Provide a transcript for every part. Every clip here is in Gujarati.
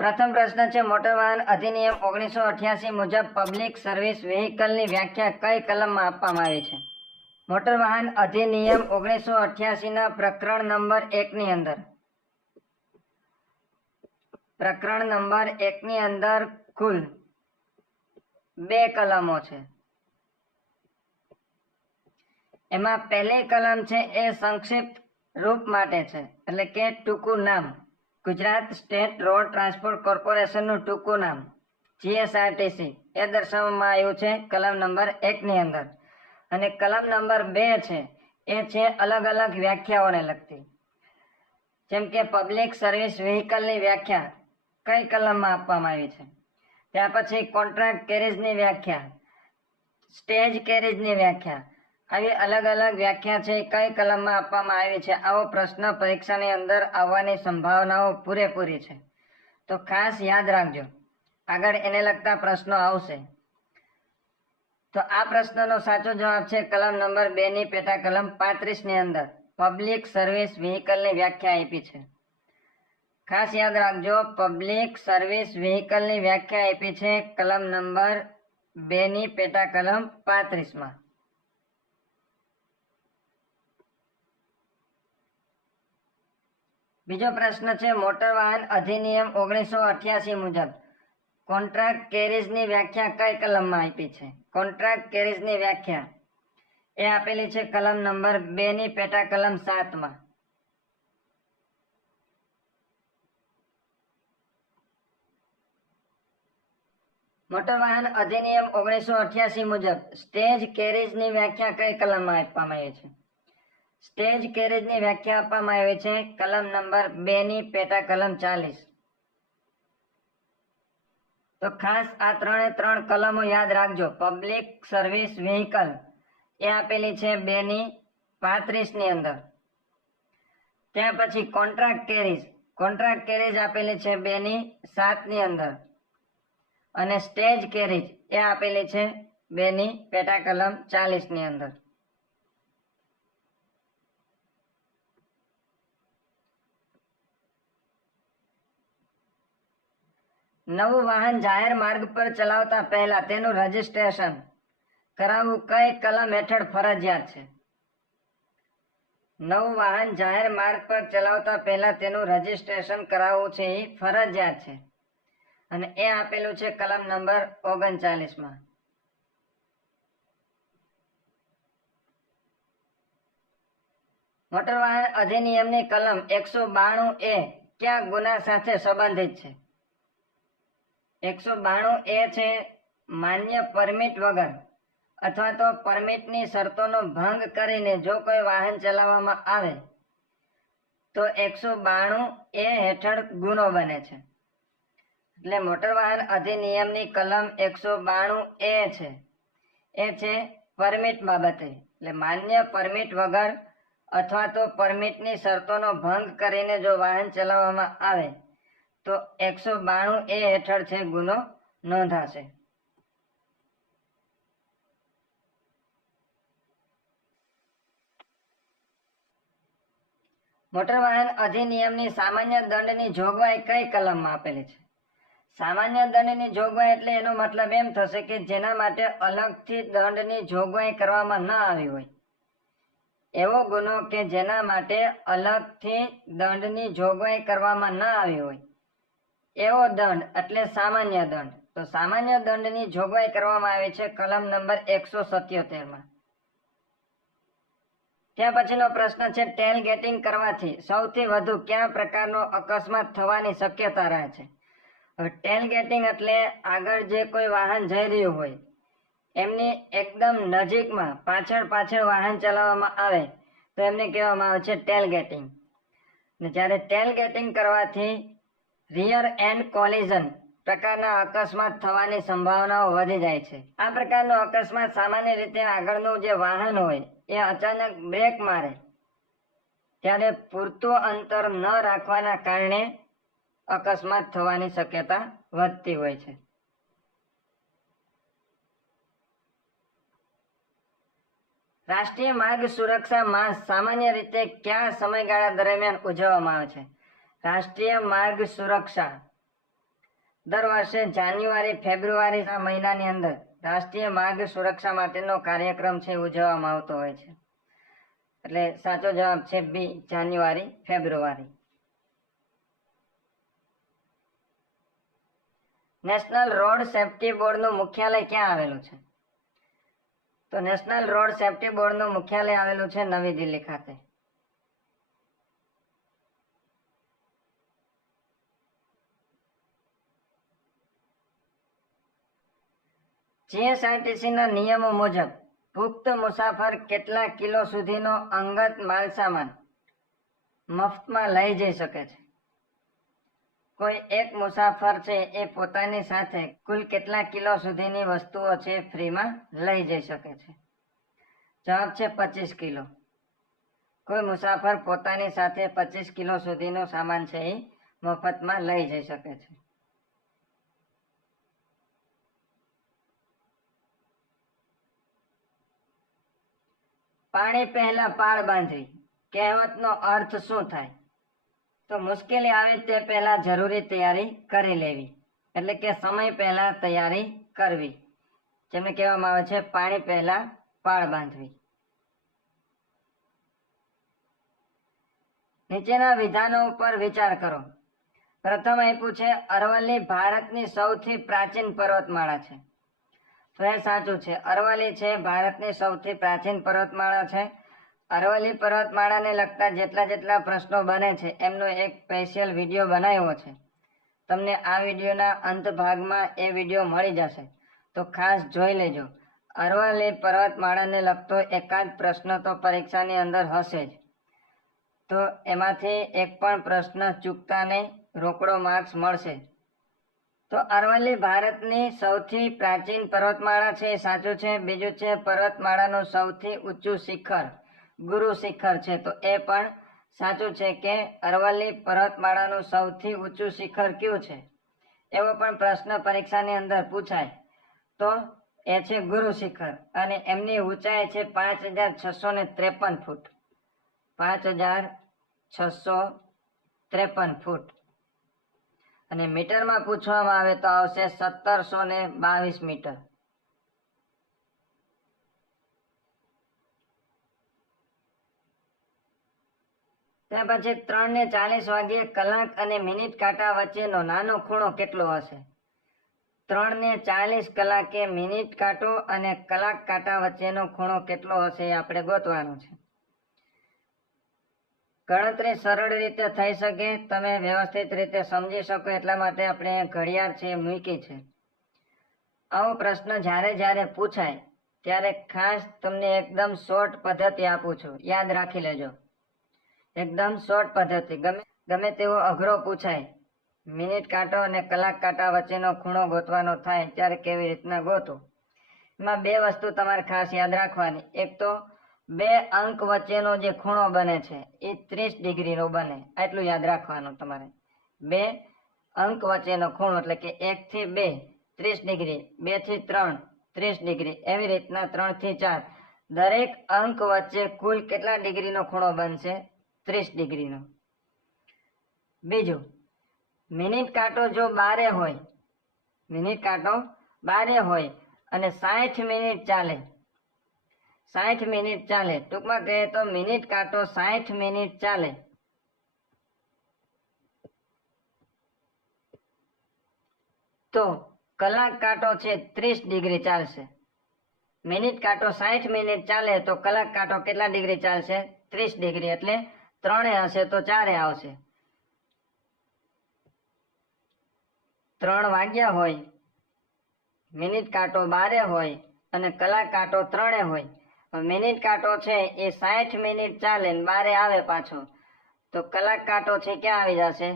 પ્રથમ પ્રશ્ન છે મોટર વાહન અધિનિયમ 1988 મુજબ પબ્લિક સર્વિસ વ્હીકલની વ્યાખ્યા કઈ કલમમાં આપવામાં આવી છે? મોટર વાહન અધિનિયમ 1988 ના પ્રકરણ નંબર 1 ની અંદર કુલ 2 કલમો છે. એમાં પહેલી કલમ છે એ સંક્ષિપ્ત રૂપ માટે છે, એટલે કે ટૂંકું નામ ગુજરાત સ્ટેટ રોડ ટ્રાન્સપોર્ટ કોર્પોરેશનનું ટૂંકું નામ જીએસઆરટીસી એ દર્શાવવામાં આવ્યું છે કલમ નંબર 1 ની અંદર. અને કલમ નંબર 2 છે એ છે અલગ અલગ વ્યાખ્યાઓને લગતી, જેમ કે પબ્લિક સર્વિસ વ્હીકલની વ્યાખ્યા કઈ કલમમાં આપવામાં આવી છે. ત્યાર પછી કોન્ટ્રાક્ટ કેરેજની વ્યાખ્યા, સ્ટેજ કેરેજની વ્યાખ્યા, આવી અલગ અલગ વ્યાખ્યા છે કઈ કલમમાં આપવામાં આવી છે. આવો પ્રશ્ન પરીક્ષાની અંદર આવવાની સંભાવનાઓ પૂરેપૂરી છે, તો ખાસ યાદ રાખજો, આગળ એને લગતા પ્રશ્નો આવશે. તો આ પ્રશ્નનો સાચો જવાબ છે કલમ નંબર 2 ની પેટા કલમ 35 ની અંદર પબ્લિક સર્વિસ વ્હીકલની વ્યાખ્યા આપી છે. ખાસ યાદ રાખજો, પબ્લિક સર્વિસ વ્હીકલની વ્યાખ્યા આપી છે કલમ નંબર 2 ની પેટા કલમ 35 માં. બીજો પ્રશ્ન છે મોટર વાહન અધિનિયમ 1988 મુજબ કોન્ટ્રાક્ટ કેરેજની વ્યાખ્યા કઈ કલમમાં આપી છે? કોન્ટ્રાક્ટ કેરેજની વ્યાખ્યા એ આપેલી છે કલમ નંબર 2 ની પેટા કલમ 7 માં. મોટર વાહન અધિનિયમ 1988 મુજબ સ્ટેજ કેરેજની વ્યાખ્યા કઈ કલમમાં આપવામાં આવી છે? સ્ટેજ કેરેજની વ્યાખ્યા આપવામાં આવી છે કલમ નંબર 2 ની પેટા કલમ 40. તો ખાસ આ 3 કલમો યાદ રાખજો. પબ્લિક સર્વિસ વ્હીકલ એ આપેલી છે 2 ની 35 ની અંદર. ત્યાં પછી કોન્ટ્રાક્ટ કેરેજ આપેલી છે 2 ની 7 ની અંદર. અને સ્ટેજ કેરેજ એ આપેલી છે 2 ની પેટા કલમ 40 ની અંદર. નવું વાહન જાહેર માર્ગ પર ચલાવતા પહેલા તેનું રજીસ્ટ્રેશન કરાવવું કઈ કલમ હેઠળ ફરજિયાત છે? નવું વાહન જાહેર માર્ગ પર ચલાવતા પહેલા તેનું રજીસ્ટ્રેશન કરાવવું છે એ ફરજિયાત છે, અને એ આપેલું છે કલમ નંબર 39 માં. મોટર વાહન અધિનિયમની કલમ 192 એ કયા ગુના સાથે સંબંધિત છે? 192 એ છે માન્ય પરમિટ વગર અથવા તો પરમિટની શરતોનો ભંગ કરીને જો કોઈ વાહન ચલાવવામાં આવે તો 192 એ હેઠળ ગુનો બને છે. એટલે મોટર વાહન અધિનિયમની કલમ 192 એ છે પરમિટ બાબતે, એટલે માન્ય પરમિટ વગર અથવા તો પરમિટની શરતોનો ભંગ કરીને જો વાહન ચલાવવામાં આવે તો 192 એ હેઠળ છે ગુનો નોંધાશે. મોટર વાહન અધિનિયમની સામાન્ય દંડની જોગવાઈ કઈ કલમમાં આપેલી છે? સામાન્ય દંડની જોગવાઈ એટલે એનો મતલબ એમ થશે કે જેના માટે અલગથી દંડની જોગવાઈ કરવામાં ન આવી હોય, એવો ગુનો કે જેના માટે અલગથી દંડની જોગવાઈ કરવામાં ન આવી હોય એવો દંડ એટલે સામાન્ય દંડ. તો સામાન્ય દંડની જોગવાઈ કરવામાં આવી છે કલમ નંબર 177 માં. ત્યાં પછીનો પ્રશ્ન છે ટેલ ગેટિંગ કરવાથી સૌથી વધુ કયા પ્રકારનો અકસ્માત થવાની શક્યતા રહે છે? હવે ટેલ ગેટિંગ એટલે આગળ જે કોઈ વાહન જઈ રહ્યું હોય એમની એકદમ નજીકમાં પાછળ વાહન ચલાવવામાં આવે તો એમને કહેવામાં આવે છે ટેલ ગેટિંગ. ને જ્યારે ટેલ ગેટિંગ કરવાથી રિયર એન્ડ કોલિઝન પ્રકારના અકસ્માત થવાની સંભાવનાઓ વધી જાય છે. આ પ્રકારનો અકસ્માત સામાન્ય રીતે આગળનું જે વાહન હોય એ અચાનક બ્રેક મારે ત્યારે પૂરતું અંતર ન રાખવાના કારણે અકસ્માત થવાની શક્યતા વધતી હોય છે. રાષ્ટ્રીય માર્ગ સુરક્ષા માસ સામાન્ય રીતે કયા સમયગાળા દરમિયાન ઉજવવામાં આવે છે? રાષ્ટ્રીય માર્ગ સુરક્ષા દર વર્ષે જાન્યુઆરી ફેબ્રુઆરી આ મહિનાની અંદર રાષ્ટ્રીય માર્ગ સુરક્ષા માટેનો કાર્યક્રમ છે ઉજવવામાં આવતો હોય છે. એટલે સાચો જવાબ છે બી, જાન્યુઆરી ફેબ્રુઆરી. નેશનલ રોડ સેફ્ટી બોર્ડનું મુખ્યાલય ક્યાં આવેલું છે? તો નેશનલ રોડ સેફ્ટી બોર્ડનું મુખ્યાલય આવેલું છે નવી દિલ્હી ખાતે. જીએસઆરટીસી ના નિયમો મુજબ પુખ્ત મુસાફર કેટલા કિલો સુધીનો અંગત માલસામાન મફતમાં લઈ જઈ શકે છે? કોઈ એક મુસાફર છે એ પોતાની સાથે કુલ કેટલા કિલો સુધીની વસ્તુઓ છે ફ્રીમાં લઈ જઈ શકે છે? જવાબ છે 25 કિલો. કોઈ મુસાફર પોતાની સાથે 25 કિલો સુધીનો સામાન છે એ મફતમાં લઈ જઈ શકે છે. પાણી પહેલા પાળ બાંધવી કહેવતનો અર્થ શું થાય? તો મુશ્કેલી આવે તે પહેલા જરૂરી તૈયારી કરી લેવી, એટલે કે સમય પહેલા તૈયારી કરવી, જેમને કહેવામાં આવે છે પાણી પહેલા પાળ બાંધવી. નીચેના વિધાનો ઉપર વિચાર કરો. પ્રથમ આપ્યું છે અરવલ્લી ભારતની સૌથી પ્રાચીન પર્વતમાળા છે. તો એ સાચું છે. અરવલ્લી છે ભારતની સૌથી પ્રાચીન પર્વતમાળા છે. અરવલ્લી પર્વતમાળાને લગતા જેટલા પ્રશ્નો બને છે એમનો એક સ્પેશિયલ વિડીયો બનાવ્યો છે. તમને આ વિડીયોના અંત ભાગમાં એ વિડીયો મળી જશે, તો ખાસ જોઈ લેજો. અરવલ્લી પર્વતમાળાને લગતો એકાદ પ્રશ્ન તો પરીક્ષાની અંદર હશે જ, તો એમાંથી એક પણ પ્રશ્ન ચૂકતા નહીં, રોકડો માર્ક્સ મળશે. તો અરવલ્લી ભારતની સૌથી પ્રાચીન પર્વતમાળા છે, એ સાચું છે. બીજું છે પર્વતમાળાનું સૌથી ઊંચું શિખર ગુરુ શિખર છે, તો એ પણ સાચું છે કે અરવલ્લી પર્વતમાળાનું સૌથી ઊંચું શિખર કયું છે, એવો પણ પ્રશ્ન પરીક્ષાની અંદર પૂછાય તો એ છે ગુરુ શિખર. અને એમની ઊંચાઈ છે 5653 ફૂટ. 5653 ફૂટ. અને મીટરમાં પૂછવામાં આવે તો આવશે 1722 મીટર. ત્યાર પછી 3:40 વાગ્યે કલાક અને મિનિટ કાંટા વચ્ચેનો નાનો ખૂણો કેટલો હશે? 3:40 કલાકે મિનિટ કાંટો અને કલાક કાંટા વચ્ચેનો ખૂણો કેટલો હશે એ આપણે ગોતવાનો છે. ગણતરી સરળ રીતે થઈ શકે, તમે વ્યવસ્થિત રીતે સમજી શકો એટલા માટે આપણે ઘડિયાળ છે મૂકી છે. આવો પ્રશ્ન જ્યારે પૂછાય ત્યારે ખાસ તમને એકદમ શોર્ટ પદ્ધતિ આપું છું, યાદ રાખી લેજો. એકદમ શોર્ટ પદ્ધતિ. ગમે તેવો અઘરો પૂછાય, મિનિટ કાંટો અને કલાક કાંટા વચ્ચેનો ખૂણો ગોતવાનો થાય ત્યારે કેવી રીતના ગોતો, એમાં બે વસ્તુ તમારે ખાસ યાદ રાખવાની. એક તો 2 અંક વચ્ચેનો જે ખૂણો બને છે એ 30 ડિગ્રીનો બને, આટલું યાદ રાખવાનું તમારે. 2 અંક વચ્ચેનો ખૂણો એટલે કે 1 થી 2 30 ડિગ્રી, 2 થી 3 30 ડિગ્રી, એવી રીતના 3 થી 4 દરેક અંક વચ્ચે કુલ કેટલા ડિગ્રીનો ખૂણો બનશે? 30 ડિગ્રીનો. બીજું, મિનિટ કાંટો જો બારે હોય, મિનિટ કાંટો બારે હોય અને 60 મિનિટ ચાલે, 60 મિનિટ ચાલે, ટૂંકમાં કહીએ તો મિનિટ કાંટો 60 મિનિટ ચાલે તો કલાક કાંટો છે 30 ડિગ્રી ચાલશે. મિનિટ કાંટો 60 મિનિટ ચાલે તો કલાક કાંટો કેટલા ડિગ્રી ચાલશે? 30 ડિગ્રી. એટલે 3 હશે તો 4 આવશે. 3 વાગ્યા હોય, મિનિટ કાંટો બારે હોય અને કલાક કાંટો 3 હોય. મિનિટ કાંટો છે એ 60 મિનિટ ચાલે ને બારે આવે પાછો, તો કલાક કાંટો છે ક્યાં આવી જશે?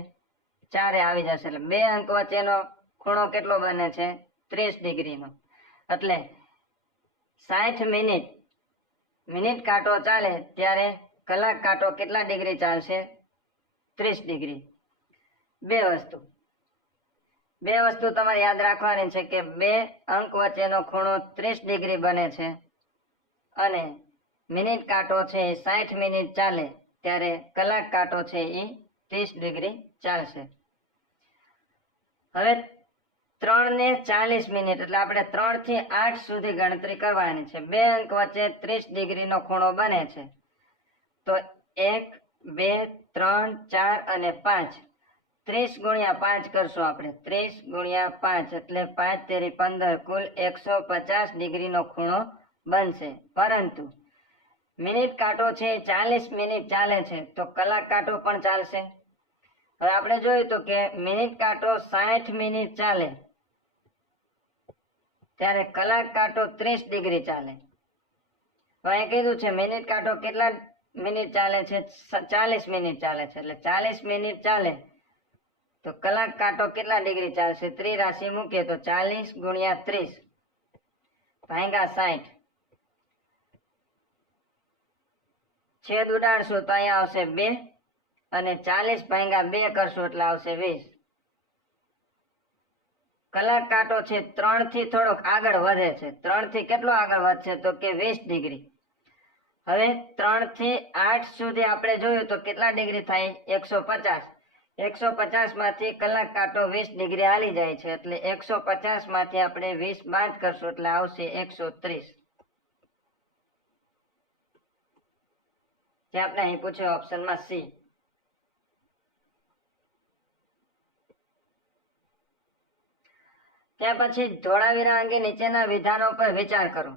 4 આવી જશે. એટલે 2 અંક વચ્ચેનો ખૂણો કેટલો બને છે? 30 ડિગ્રીનો. એટલે 60 મિનિટ કાંટો ચાલે ત્યારે કલાક કાંટો કેટલા ડિગ્રી ચાલશે? 30 ડિગ્રી. બે વસ્તુ તમારે યાદ રાખવાની છે કે 2 અંક વચ્ચેનો ખૂણો 30 ડિગ્રી બને છે અને મિનિટ કાંટો છે એ 60 મિનિટ ચાલે ત્યારે કલાક કાંટો છે એ 30 ડિગ્રી ચાલશે. હવે 3 ને 40 મિનિટ એટલે આપણે 3 થી 8 સુધી ગણતરી કરવાની છે. બે અંક વચ્ચે 30 ડિગ્રીનો ખૂણો બને છે. તો 1, 2, 3, 4 અને 5. 30 ગુણ્યા 5 કરશું આપણે. 30 ગુણ્યા 5 એટલે 5 તેરી 15 કુલ 150 ડિગ્રીનો ખૂણો બનશે. પરંતુ મિનિટ કાંટો છે 40 મિનિટ ચાલે છે તો કલાક કાંટો પણ ચાલશે. હવે આપણે જોયું તો કે મિનિટ કાંટો 60 મિનિટ ચાલે ત્યારે કલાક કાંટો 30 ડિગ્રી ચાલે. હવે કીધું છે મિનિટ કાંટો કેટલા મિનિટ ચાલે છે? 40 મિનિટ ચાલે છે. એટલે 40 મિનિટ ચાલે તો કલાક કાંટો કેટલા ડિગ્રી ચાલશે? ત્રિરાશિ મૂકીએ તો 40 ગુણ્યા 30 ભાગ્યા 60. છેદ ઉડાડશું તો અહીંયા આવશે 2 અને 40 ભાગ્યા 2 કરશું એટલે આવશે 20. કલાક કાંટો છે 3 થી થોડોક આગળ વધે છે. 3 થી કેટલો આગળ વધશે? તો કે 20 ડિગ્રી. હવે 3 થી 8 સુધી આપણે જોયું તો કેટલા ડિગ્રી થાય? 150. 150 માંથી કલાક કાંટો 20 ડિગ્રી હાલી જાય છે એટલે 150 માંથી આપણે 20 બાદ કરશું એટલે આવશે 130. જે આપણે અહીં પૂછ્યું ઓપ્શનમાં સી. ત્યાર પછી ધોળાવીરા અંગે નીચેના વિધાનો પર વિચાર કરો.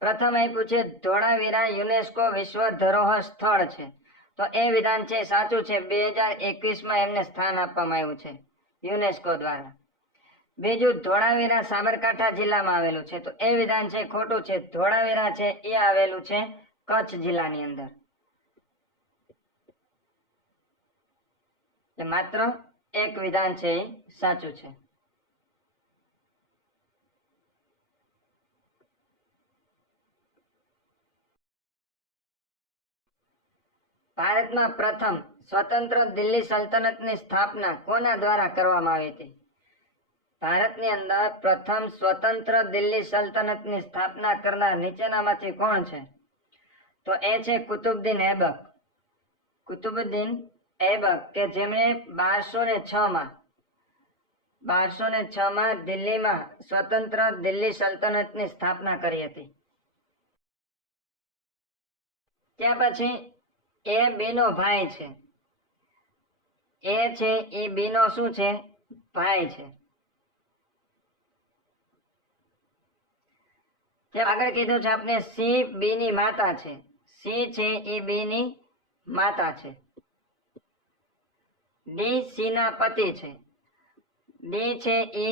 પ્રથમ અહીં પૂછે ધોળાવીરા યુનેસ્કો વિશ્વ ધરોહર સ્થળ છે તો એ વિધાન છે સાચું છે. 2021માં એમને સ્થાન આપવામાં આવ્યું છે યુનેસ્કો દ્વારા. બીજું ધોળાવીરા સાબરકાંઠા જિલ્લામાં આવેલું છે તો એ વિધાન છે ખોટું છે. ધોળાવીરા છે એ આવેલું છે કચ્છ જિલ્લાની અંદર. માત્ર એક વિધાન છે એ સાચું છે. ભારતમાં પ્રથમ સ્વતંત્ર દિલ્હી સલ્તનતની સ્થાપના કોના દ્વારા કરવામાં આવી હતી? ભારતની અંદર પ્રથમ સ્વતંત્ર દિલ્હી સલ્તનતની સ્થાપના કરનાર નીચેનામાંથી કોણ છે? તો એ છે કુતુબુદ્દીન ઐબક. કુતુબુદ્દીન ઐબક કે જેમણે 1206માં દિલ્હીમાં સ્વતંત્ર દિલ્હી સલ્તનતની સ્થાપના કરી હતી. ત્યાર પછી એ બીનો ભાઈ છે. એ છે એ બીનો શું છે? ભાઈ છે. આગળ કીધું છે આપણે સી બી ની માતા છે. સી છે એ બી ની માતા છે. ડી સી ના પતિ છે. ડી છે એ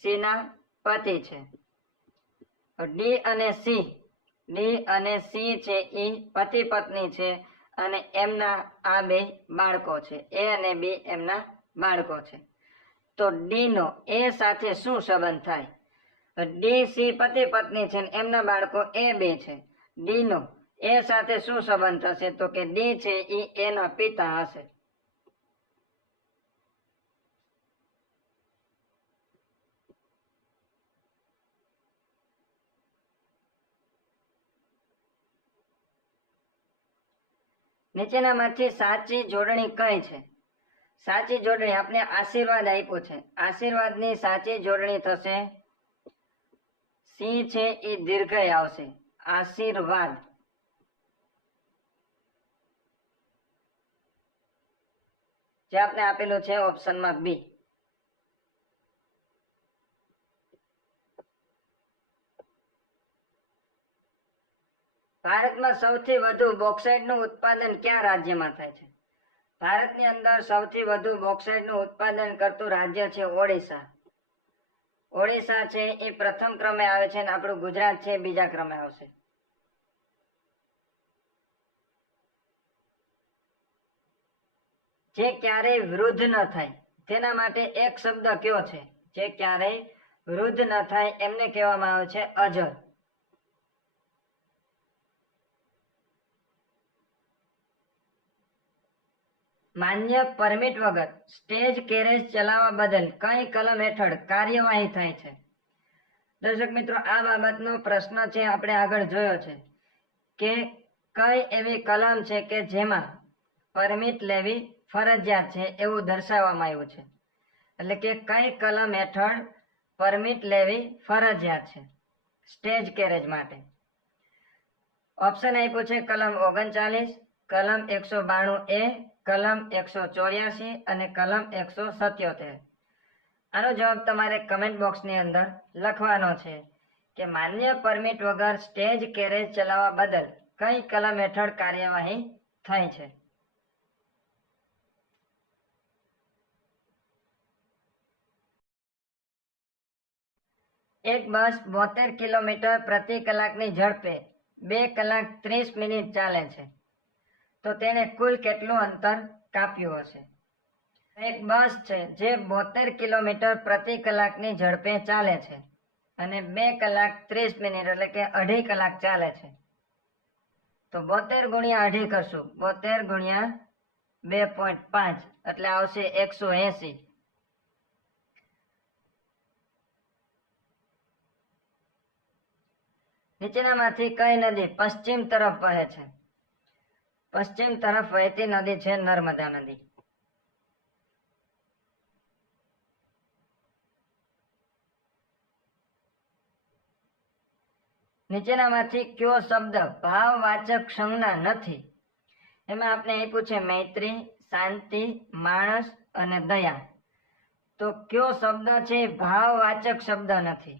સી ના પતિ છે. ડી અને સી છે એ પતિ પત્ની છે અને એમના આ બે બાળકો છે. એ અને બી એમના બાળકો છે. તો ડી નો એ સાથે શું સંબંધ થાય? ડી સી પતિ પત્ની છે એમના બાળકો એ બે છે. ડી નો એ સાથે શું સંબંધ થશે? તો કે ડી છે એ એના પિતા હશે. નીચેનામાંથી સાચી જોડણી કઈ છે? સાચી જોડણી આપણે આશીર્વાદ આપ્યો છે. આશીર્વાદની સાચી જોડણી થશે સી છે એ દીર્ઘય આવશે. આશીર્વાદ. જે આપણે આપેલું છે ઓપ્શનમાં બી. ભારતમાં સૌથી વધુ બોક્સાઇટનું ઉત્પાદન કયા રાજ્યમાં થાય છે? ભારતની અંદર સૌથી વધુ બોક્સાઇટનું ઉત્પાદન કરતું રાજ્ય છે ઓડિશા. ઓડિશા છે એ પ્રથમ ક્રમે આવે છે અને આપણું ગુજરાત છે બીજા ક્રમે આવશે. જે ક્યારેય વૃદ્ધ ન થાય તેના માટે એક શબ્દ કયો છે? જે ક્યારેય વૃદ્ધ ન થાય એમને કહેવામાં આવે છે અજર. માન્ય પરમિટ વગર સ્ટેજ કેરેજ ચલાવવા બદલ કઈ કલમ હેઠળ કાર્યવાહી થાય છે? દર્શક મિત્રો આ બાબતનો પ્રશ્ન છે આપણે આગળ જોયો છે કે કઈ એવી કલમ છે કે જેમાં પરમિટ લેવી ફરજિયાત છે એવું દર્શાવવામાં આવ્યું છે. એટલે કે કઈ કલમ હેઠળ પરમિટ લેવી ફરજિયાત છે સ્ટેજ કેરેજ માટે? ઓપ્શન આપ્યું છે કલમ 39, કલમ 192A, કલમ 184 અને કલમ 177. આનો જવાબ તમારે કમેન્ટ બોક્સની અંદર લખવાનો છે કે માન્ય પરમિટ વગર સ્ટેજ કેરેજ ચલાવવા બદલ કઈ કલમ હેઠળ કાર્યવાહી થઈ છે? એક બસ 72 કિલોમીટર પ્રતિ કલાકની ઝડપે 2 કલાક 30 મિનિટ ચાલે છે તો તેને કુલ કેટલું અંતર કાપ્યું હશે? એક બસ છે જે 72 કિલોમીટર પ્રતિ કલાકની ઝડપે ચાલે છે અને 2 કલાક 30 મિનિટ એટલે કે 2.5 કલાક ચાલે છે તો 72 ગુણ્યા 2.5 કરશું, 72 ગુણ્યા 2.5 એટલે આવશે 180. નીચેનામાંથી કઈ નદી પશ્ચિમ તરફ વહે છે? પશ્ચિમ તરફ વહેતી નદી છે નર્મદા નદી. નીચેનામાંથી કયો શબ્દ ભાવવાચક સંજ્ઞા નથી? એમાં આપણે આપ્યું છે મૈત્રી, શાંતિ, માણસ અને દયા. તો કયો શબ્દ છે ભાવવાચક શબ્દ નથી?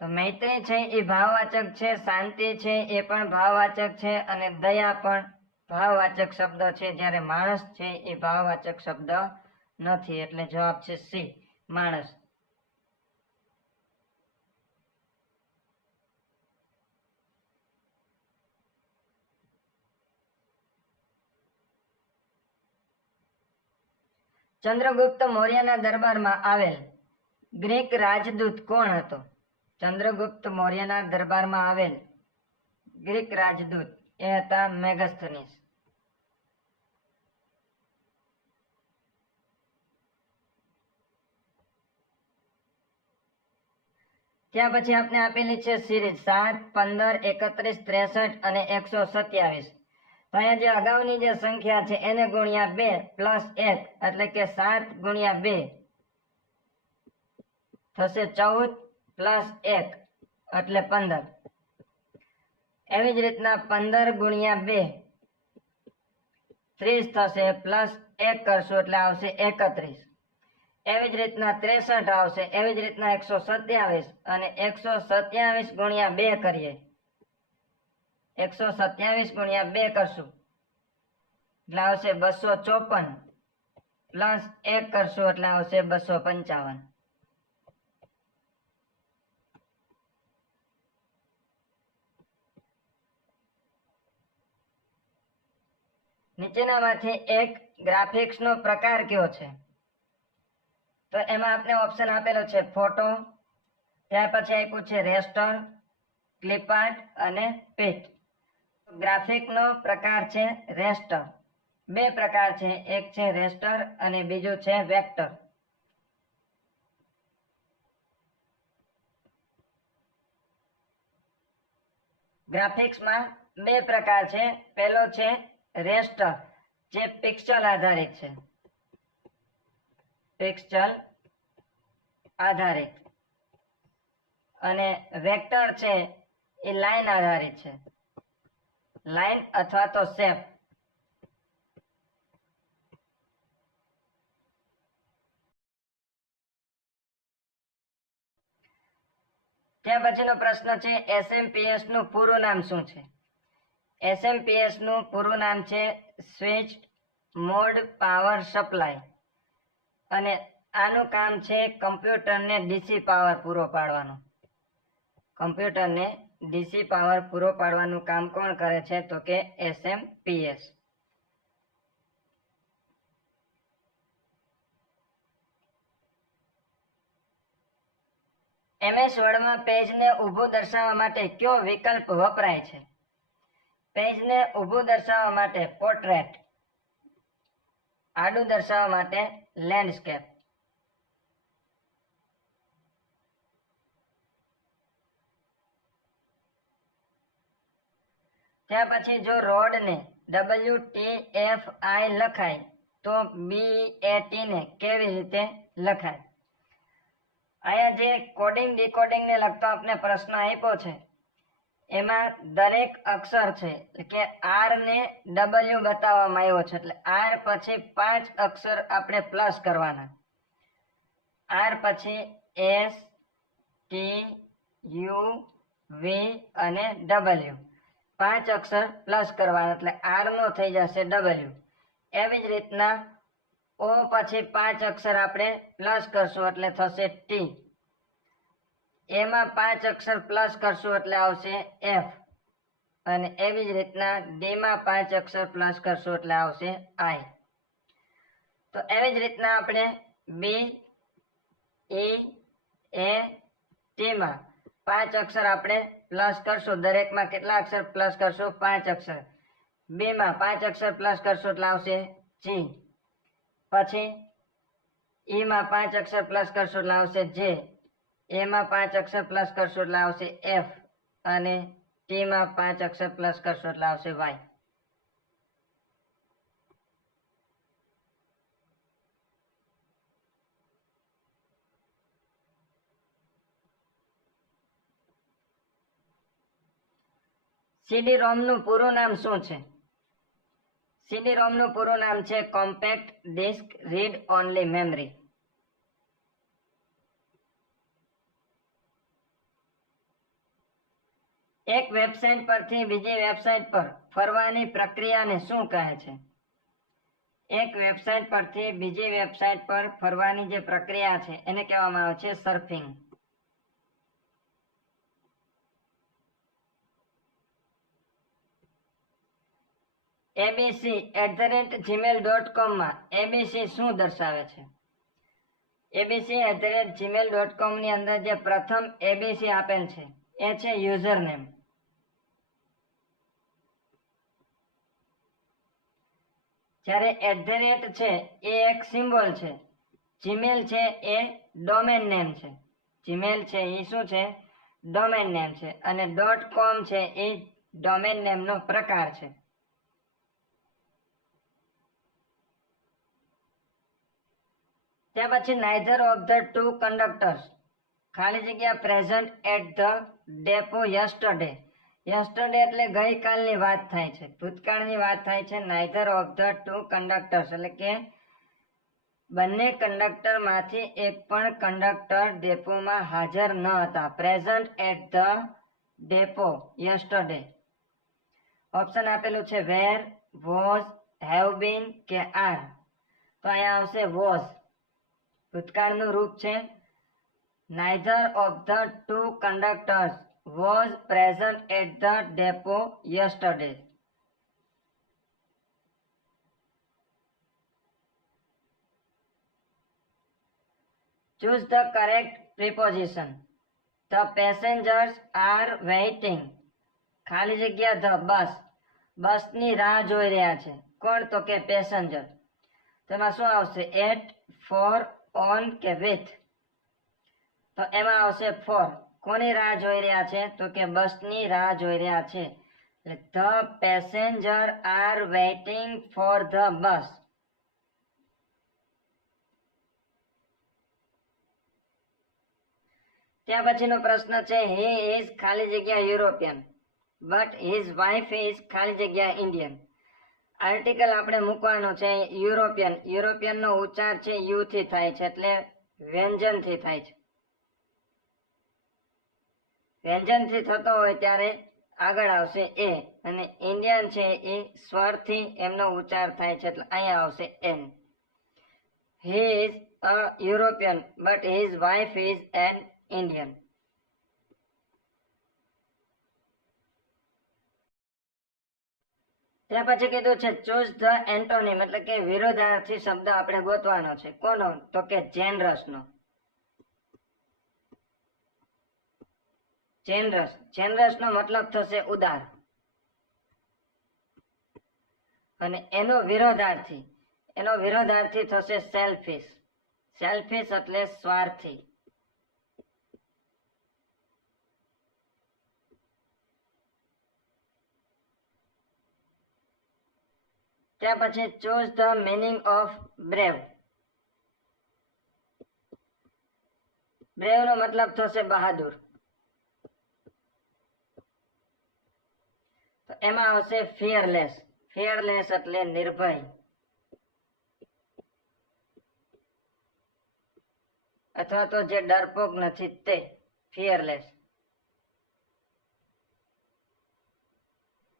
તો મૈત્રી છે એ ભાવવાચક છે, શાંતિ છે એ પણ ભાવવાચક છે અને દયા પણ ભાવવાચક શબ્દ છે, જ્યારે માણસ છે એ ભાવવાચક શબ્દ નથી. એટલે જવાબ છે સી, માણસ. ચંદ્રગુપ્ત મૌર્યના દરબારમાં આવેલ ગ્રીક રાજદૂત કોણ હતો? ચંદ્રગુપ્ત મૌર્યના દરબારમાં આવેલ ગ્રીક રાજદૂત એ હતા મેગસ્થનીસ. ત્યાં પછી આપણે આપેલી છે સિરીઝ 7, 15, 31, 63 અને 127. તો અહીંયા જે અગાઉની જે સંખ્યા છે એને ગુણ્યા 2 પ્લસ 1 એટલે કે 7 ગુણ્યા 2 થશે 14 પ્લસ 1 એટલે 15. એવી જ રીતના 15 ગુણ્યા 2 30 થશે પ્લસ 1 કરશું એટલે આવશે 31. એવી જ રીતના 63 આવશે. એવી જ રીતના 127 અને 127 ગુણ્યા 2 કરીએ, 127 ગુણ્યા 2 કરશું એટલે આવશે 254 પ્લસ 1 કરશું એટલે આવશે 255. નીચેનામાંથી એક ગ્રાફિક્સનો પ્રકાર કયો છે? તો એમાં આપણે ઓપ્શન આપેલો છે ફોટો, ત્યાર પછી આપ્યું છે રેસ્ટર, ક્લિપઆર્ટ અને પિટ. ગ્રાફિકનો પ્રકાર છે રેસ્ટર. બે પ્રકાર છે, એક છે રેસ્ટર અને બીજું છે વેક્ટર. ગ્રાફિક્સમાં બે પ્રકાર છે. પહેલો છે રેસ્ટર જે પિક્સેલ આધારિત છે, પિક્સેલ આધારિત, અને વેક્ટર છે એ લાઈન આધારિત છે, લાઈન અથવા તો શેપ. ત્યાં પછીનો પ્રશ્ન છે એસએમપીએસ નું પૂરું નામ શું છે? એસએમપીએસ નું પૂરું નામ છે સ્વિચ મોડ પાવર સપ્લાય, અને આનું કામ છે કમ્પ્યુટરને ડીસી પાવર પૂરો પાડવાનો. કમ્પ્યુટરને ડીસી પાવર પૂરો પાડવાનું કામ કોણ કરે છે? તો કે એસએમપીએસ. એમએસ વર્ડમાં પેજને ઊભું દર્શાવવા માટે કયો વિકલ્પ વપરાય છે? પેજને ઊભું દર્શાવવા માટે પોર્ટ્રેટ, આડું દર્શાવવા માટે લેન્ડસ્કેપ. ત્યાં પછી જો રોડને WTFI લખાય તો BAT ને કેવી રીતે લખાય? અહીંયા જે કોડિંગ ડીકોડિંગ ને લગતો આપણે પ્રશ્ન આપ્યો છે એમાં દરેક અક્ષર છે એટલે કે આર ને ડબલ્યુ બતાવવામાં આવ્યો છે એટલે આર પછી 5 અક્ષર આપણે પ્લસ કરવાના. આર પછી એસ ટી યુ વી અને ડબલ્યુ 5 અક્ષર પ્લસ કરવાના એટલે આર નો થઈ જશે ડબલ્યુ. એવી જ રીતના ઓ પછી 5 અક્ષર આપણે પ્લસ કરશું એટલે થશે ટી. એમાં 5 અક્ષર પ્લસ કરશું એટલે આવશે એફ અને એવી જ રીતના ડી માં 5 અક્ષર પ્લસ કરશું એટલે આવશે આઈ. તો એવી જ રીતના આપણે બી ઈ એ ટી માં 5 અક્ષર આપણે પ્લસ કરશું. દરેકમાં કેટલા અક્ષર પ્લસ કરશું? 5 અક્ષર. બી માં 5 અક્ષર પ્લસ કરશું એટલે આવશે જી. પછી ઈ માં 5 અક્ષર પ્લસ કરશું એટલે આવશે જે. એમાં 5 અક્ષર પ્લસ કરશું એટલે આવશે એફ અને ટી માં 5 અક્ષર પ્લસ કરશું એટલે આવશે વાય. CD-ROM નું પૂરું નામ શું છે? CD-ROM નું પૂરું નામ છે compact disc read only memory. એક વેબસાઇટ પરથી બીજી વેબસાઇટ પર ફરવાની પ્રક્રિયાને શું કહે છે? એક વેબસાઇટ પરથી બીજી વેબસાઇટ પર ફરવાની જે પ્રક્રિયા છે એને કહેવામાં આવે છે સર્ફિંગ. abc@gmail.com માં abc શું દર્શાવે છે? abc@gmail.com ની અંદર જે પ્રથમ abc આપેલ છે એ છે યુઝર નેમ. જ્યારે @ છે એ એક સિમ્બોલ છે. જીમેલ છે એ ડોમેન નેમ છે. જીમેલ છે એ શું છે? ડોમેન નેમ છે અને .com છે એ ડોમેન નેમનો પ્રકાર છે. ત્યાર પછી neither of the two conductors ખાલી જગ્યા present at the depot yesterday. yesterday એટલે ગઈકાલની વાત થાય છે, ભૂતકાળની વાત થાય છે. neither of the two conductors એટલે કે બંને કંડક્ટર માંથી એક પણ કંડક્ટર ડેપોમાં હાજર ન હતા. present at the depot yesterday. Option આપેલું છે where, was, have been કે are. તો અહીંયા આવશે was. ભૂતકાળનું રૂપ છે neither of the two conductors was present at the depot yesterday. Choose the correct preposition. The passengers are waiting. ખાલી જગ્યા the bus. બસની રાહ જોઈ રહ્યા છે. કોણ? તો કે પેસેન્જર. તેમાં શું આવશે? at, for, on કે with. તો એમાં આવશે for. કોની રાહ જોઈ રહ્યા છે? તો કે બસની રાહ જોઈ રહ્યા છે. The passenger are waiting for the bus. ત્યાં પછીનો પ્રશ્ન છે he is ખાલી જગ્યા European but his wife is ખાલી જગ્યા ઇન્ડિયન. આર્ટિકલ આપણે મૂકવાનો છે યુરોપિયન. યુરોપિયન નો ઉચ્ચાર છે યુ થી થાય છે એટલે વ્યંજન થી થાય છે. વ્યંજન થી થતો હોય ત્યારે આગળ આવશે એ અને ઇન્ડિયન છે એ સ્વરથી એમનો ઉચ્ચાર થાય છે એટલે અહીંયા આવશે N. he is a European but his wife is an Indian. ત્યાર પછી કીધું છે choose the antonym એટલે કે વિરોધાર્થી શબ્દ આપણે ગોતવાનો છે. કોનો? તો કે જેનરસ નો. જેનરસ. જેનરસ નો મતલબ થશે ઉદાર અને એનો વિરોધાર્થી થશે સેલ્ફિશ. સેલ્ફિશ એટલે સ્વાર્થી. ત્યાર પછી choose the meaning of brave. Brave નો મતલબ થશે બહાદુર. તો એમાં આવશે ફિયરલેસ. ફિયરલેસ એટલે નિર્ભય અથવા તો જે ડરપોક નથી તે fearless.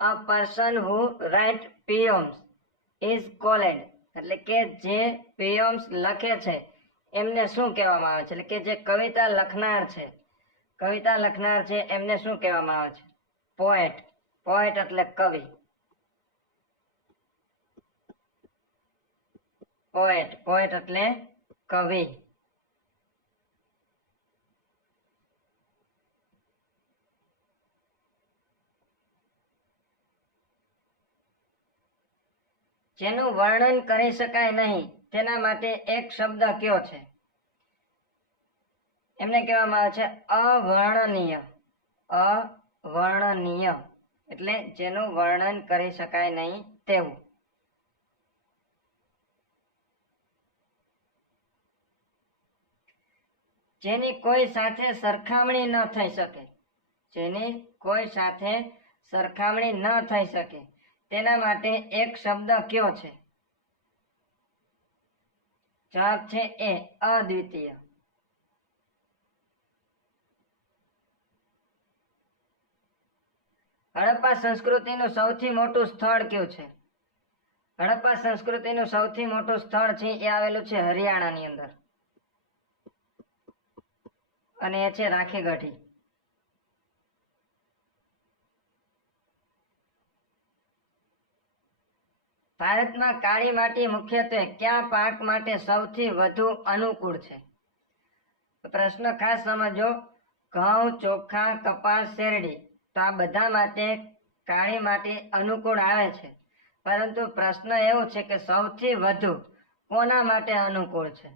A person who write poems is called, એટલે કે જે poems લખે છે એમને શું કહેવામાં આવે છે? એટલે કે જે કવિતા લખનાર છે એમને શું કહેવામાં આવે છે? પોએટ. પોએટ એટલે કવિ. પોએટ એટલે કવિ. જેનું વર્ણન કરી શકાય નહીં તેના માટે એક શબ્દ કયો છે? એમને કહેવામાં આવે છે અવર્ણનીય. અવર્ણનીય એટલે જેનું વર્ણન કરી શકાય નહીં તેવું. જેની કોઈ સાથે સરખામણી ન થઈ શકે. જેની કોઈ સાથે સરખામણી ન થઈ શકે તેના માટે એક શબ્દ કયો છે? જવાબ છે એ અદ્વિતીય. હડપ્પા સંસ્કૃતિનું સૌથી મોટું સ્થળ કયું છે? હડપ્પા સંસ્કૃતિનું સૌથી મોટું સ્થળ છે એ આવેલું છે હરિયાણાની અંદર અને એ છે રાખીગઢી. ભારતમાં કાળી માટી મુખ્યત્વે કયા પાક માટે સૌથી વધુ અનુકૂળ છે? પ્રશ્ન ખાસ સમજો. ઘઉં, ચોખા, કપાસ, શેરડી, તો આ બધા માટે કાળી માટી અનુકૂળ આવે છે, પરંતુ પ્રશ્ન એવો છે કે સૌથી વધુ કોના માટે અનુકૂળ છે?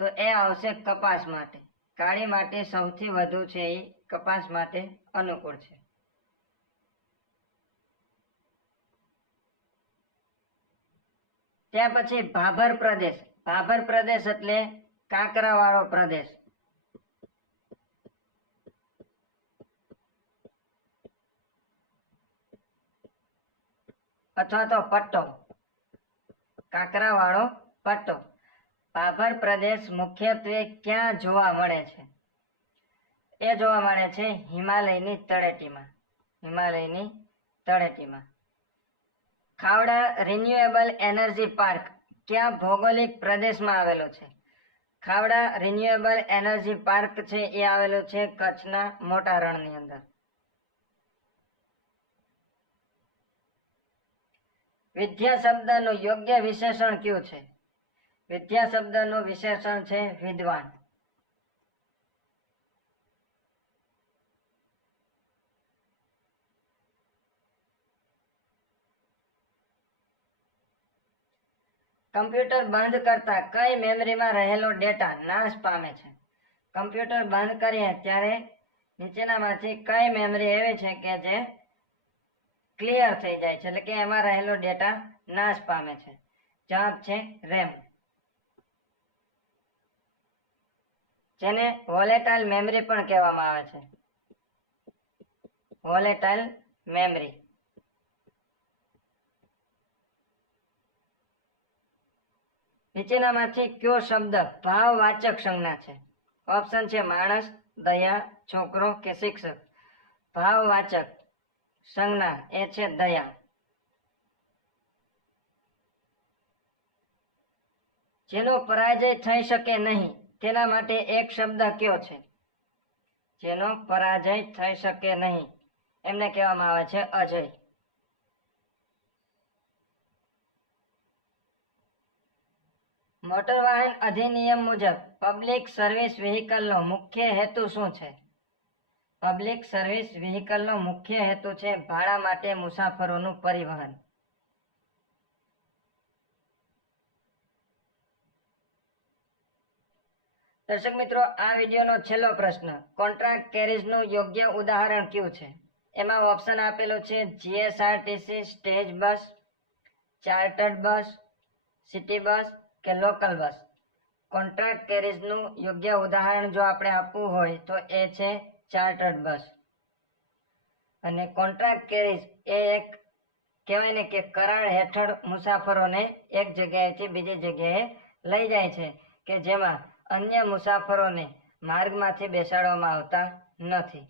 તો એ આવશે કપાસ માટે. કાળી માટી સૌથી વધુ છે એ કપાસ માટે અનુકૂળ છે. ત્યાર પછી ભાભર પ્રદેશ. ભાભર પ્રદેશ એટલે કાંકરાવાળો પ્રદેશ. અથવા તો પટ્ટો. કાંકરાવાળો પટ્ટો. ભાભર પ્રદેશ મુખ્યત્વે ક્યાં જોવા મળે છે? એ જોવા મળે છે હિમાલયની તળેટીમાં. હિમાલયની તળેટીમાં. ખાવડા રિન્યુએબલ એનર્જી પાર્ક કયા ભૌગોલિક પ્રદેશમાં આવેલો છે? ખાવડા રિન્યુએબલ એનર્જી પાર્ક છે એ આવેલું છે કચ્છના મોટા રણની અંદર. વિદ્યા શબ્દનું યોગ્ય વિશેષણ કયું છે? વિદ્યા શબ્દનું વિશેષણ છે વિદ્વાન. કમ્પ્યુટર બંધ કરતા કઈ મેમરીમાં રહેલો ડેટા નાશ પામે છે? કમ્પ્યુટર બંધ કરીએ ત્યારે નીચેનામાંથી કઈ મેમરી એવી છે કે જે ક્લિયર થઈ જાય છે, એટલે કે એમાં રહેલો ડેટા નાશ પામે છે? જવાબ છે રેમ. જેને વોલેટાઇલ મેમરી પણ કહેવામાં આવે છે. Volatile memory. નીચેનામાંથી કયો શબ્દ ભાવવાચક સંજ્ઞા છે? ઓપ્શન છે માણસ, દયા, છોકરો કે શિક્ષક. ભાવવાચક સંજ્ઞા એ છે દયા. જેનો પરાજય થઈ શકે નહીં તેના માટે એક શબ્દ કયો છે? જેનો પરાજય થઈ શકે નહીં એમને કહેવામાં આવે છે અજય. મોટર વાહન અધિનિયમ મુજબ પબ્લિક સર્વિસ વ્હીકલનો મુખ્ય હેતુ શું છે? પબ્લિક સર્વિસ વ્હીકલનો મુખ્ય હેતુ છે ભાડા માટે મુસાફરોનું પરિવહન. દર્શક મિત્રો, આ વિડીયોનો છેલ્લો પ્રશ્ન, કોન્ટ્રાક્ટ કેરેજનું યોગ્ય ઉદાહરણ કયું છે? એમાં ઓપ્શન આપેલું છે જીએસઆરટીસી સ્ટેજ બસ, ચાર્ટર્ડ બસ, સિટી બસ કે લોકલ બસ. કોન્ટ્રાક્ટ કેરીઝનું યોગ્ય ઉદાહરણ જો આપણે આપવું હોય તો એ છે ચાર્ટર્ડ બસ. અને કોન્ટ્રાક્ટ કેરીઝ એ એક કહેવાય ને કે કરાર હેઠળ મુસાફરોને એક જગ્યાએથી બીજી જગ્યાએ લઈ જાય છે કે જેમાં અન્ય મુસાફરોને માર્ગમાંથી બેસાડવામાં આવતા નથી.